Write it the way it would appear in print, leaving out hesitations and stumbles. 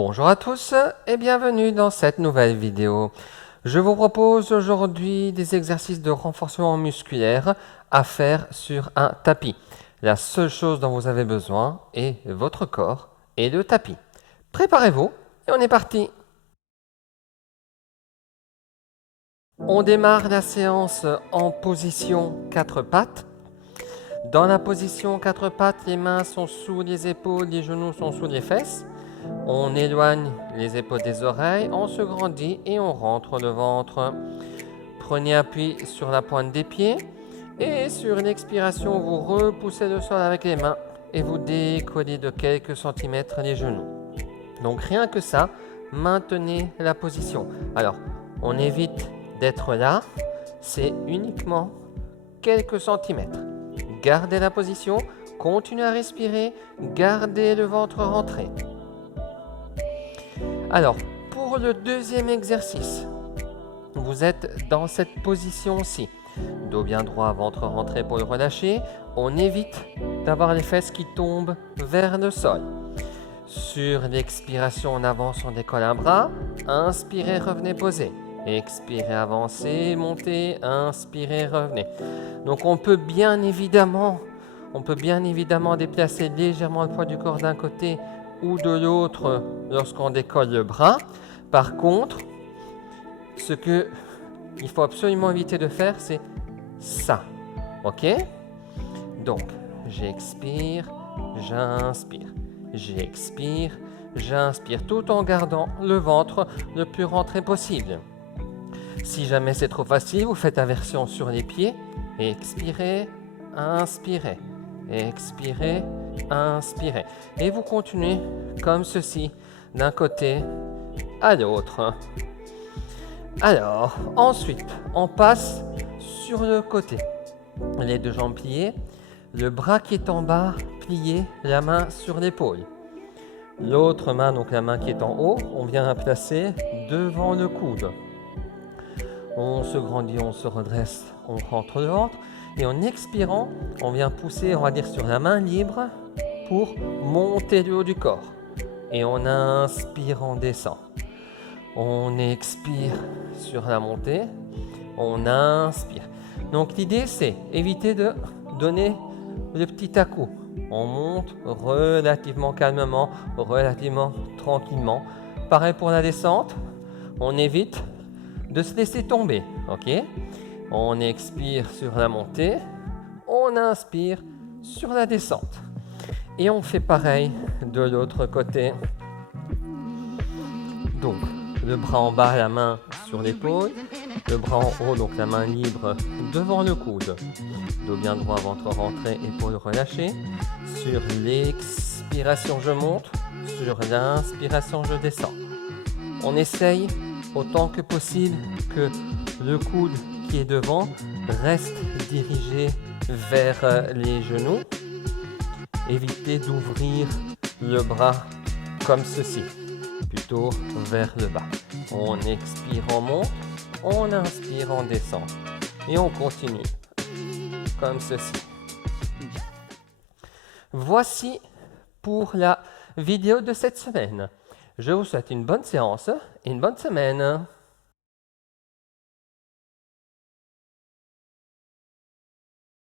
Bonjour à tous et bienvenue dans cette nouvelle vidéo. Je vous propose aujourd'hui des exercices de renforcement musculaire à faire sur un tapis. La seule chose dont vous avez besoin est votre corps et le tapis. Préparez-vous et on est parti. On démarre la séance en position 4 pattes. Dans la position 4 pattes, les mains sont sous les épaules, les genoux sont sous les fesses. On éloigne les épaules des oreilles, on se grandit et on rentre le ventre. Prenez appui sur la pointe des pieds et sur l'expiration, vous repoussez le sol avec les mains et vous décollez de quelques centimètres les genoux. Donc rien que ça, maintenez la position. Alors, on évite d'être là, c'est uniquement quelques centimètres. Gardez la position, continuez à respirer, gardez le ventre rentré. Alors, pour le deuxième exercice, vous êtes dans cette position-ci. Dos bien droit, ventre rentré pour le relâcher. On évite d'avoir les fesses qui tombent vers le sol. Sur l'expiration, on avance, on décolle un bras. Inspirez, revenez, posez. Expirez, avancez, montez. Inspirez, revenez. Donc on peut bien évidemment déplacer légèrement le poids du corps d'un côté ou de l'autre lorsqu'on décolle le bras. Par contre, ce qu'il faut absolument éviter de faire, c'est ça. Ok? Donc, j'expire, j'inspire. J'expire, j'inspire, tout en gardant le ventre le plus rentré possible. Si jamais c'est trop facile, vous faites inversion sur les pieds. Expirez, inspirez. Expirez, inspirez. Et vous continuez comme ceci, d'un côté à l'autre. Alors, ensuite, on passe sur le côté. Les deux jambes pliées, le bras qui est en bas, plié, la main sur l'épaule. L'autre main, donc la main qui est en haut, on vient la placer devant le coude. On se grandit, on se redresse, on rentre le ventre. Et en expirant, on vient pousser, on va dire, sur la main libre pour monter le haut du corps. Et on inspire, on descend. On expire sur la montée, on inspire. Donc l'idée, c'est éviter de donner le petit à-coup. On monte relativement calmement, relativement tranquillement. Pareil pour la descente, on évite de se laisser tomber. Ok ? On expire sur la montée, on inspire sur la descente. Et on fait pareil de l'autre côté. Donc, le bras en bas, la main sur l'épaule. Le bras en haut, donc la main libre devant le coude. Dos bien droit, ventre rentré, épaules relâchées. Sur l'expiration, je monte. Sur l'inspiration, je descends. On essaye autant que possible que le coude qui est devant reste dirigé vers les genoux. Évitez d'ouvrir le bras comme ceci, plutôt vers le bas. On expire, on monte, on inspire, on descend. Et on continue comme ceci. Voici pour la vidéo de cette semaine. Je vous souhaite une bonne séance et une bonne semaine.